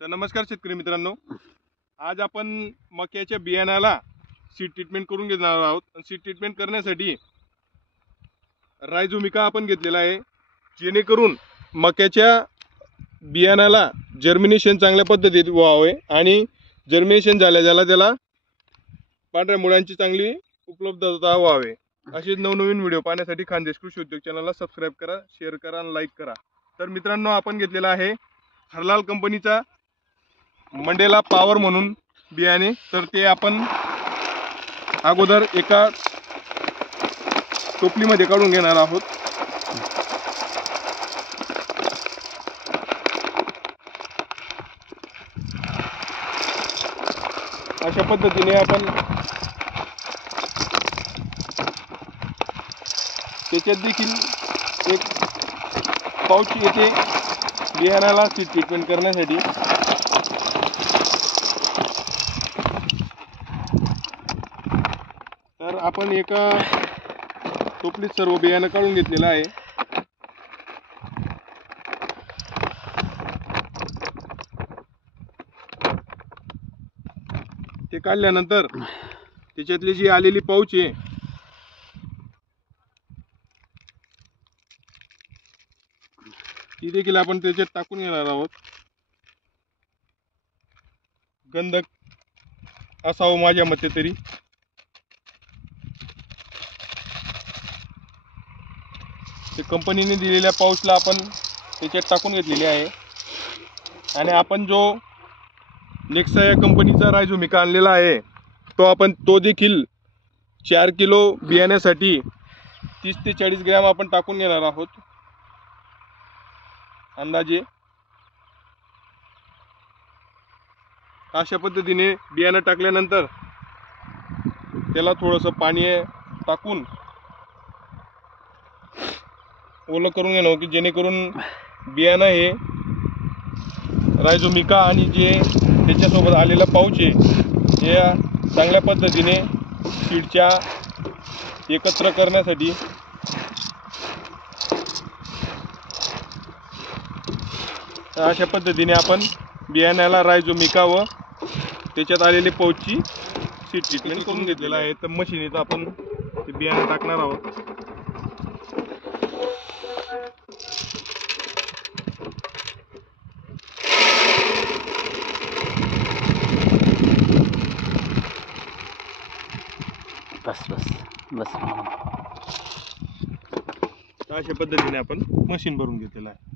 तर नमस्कार शेतकरी मित्रांनो, आज आपण मक्याच्या बियाण्याला सीड ट्रीटमेंट करून घेणार आहोत. सीड ट्रीटमेंट करण्यासाठी रायझोमिका आपण घेतलेला आहे, जेणेकरून मक्याच्या बियाण्याला जर्मिनेशन चांगल्या पद्धतीत व्हावे आणि जर्मिनेशन झाल्या त्याला पांढऱ्या मुळांची चांगली उपलब्धता व्हावे. असे नवनवीन व्हिडिओ पाहण्यासाठी खानदेश कृषी उद्योग चॅनलला सबस्क्राईब करा, शेअर करा आणि लाईक करा. तर मित्रांनो, आपण घेतलेला आहे हरलाल कंपनीचा मंडेला पॉवर म्हणून बियाणे. तर ते आपण अगोदर एका टोपलीमध्ये काढून घेणार आहोत. अशा पद्धतीने आपण त्याच्यात देखील एक पाऊच येते बियाण्याला सीड ट्रीटमेंट करण्यासाठी. तर आपण एका टोपलीत सर्व बियाणं काढून घेतलेलं आहे. ते काढल्यानंतर त्याच्यातली जी आलेली पाऊच आहे ती देखील आपण त्याच्यात टाकून घेणार आहोत. गंधक असावं माझ्या मते तरी. ते कंपनीने दिलेल्या पाऊचला आपण त्याच्यात टाकून घेतलेली आहे. आणि आपण जो नेक्सा या कंपनीचा रायझोमिका आणलेला आहे तो देखील 4 किलो बियाण्यासाठी 30 ते 40 ग्रॅम आपण टाकून घेणार आहोत अंदाजे. अशा पद्धतीने बियाणं टाकल्यानंतर त्याला थोडंसं पाणी टाकून ओलं करून घेणं, की जेणेकरून बियाणं हे रायझोमिका आणि जे त्याच्यासोबत आलेलं पाऊच आहे हे चांगल्या पद्धतीने सीडच्या एकत्र करण्यासाठी अशा पद्धतीने आपण बियाण्याला रायझोमिका व त्याच्यात आलेले पाऊचची सीड ट्रीटमेंट करून घेतलेलं आहे. तर मशीनीत आपण ते बियाणं टाकणार आहोत. बस अशा पद्धतीने आपण मशीन भरून घेतलेलं आहे.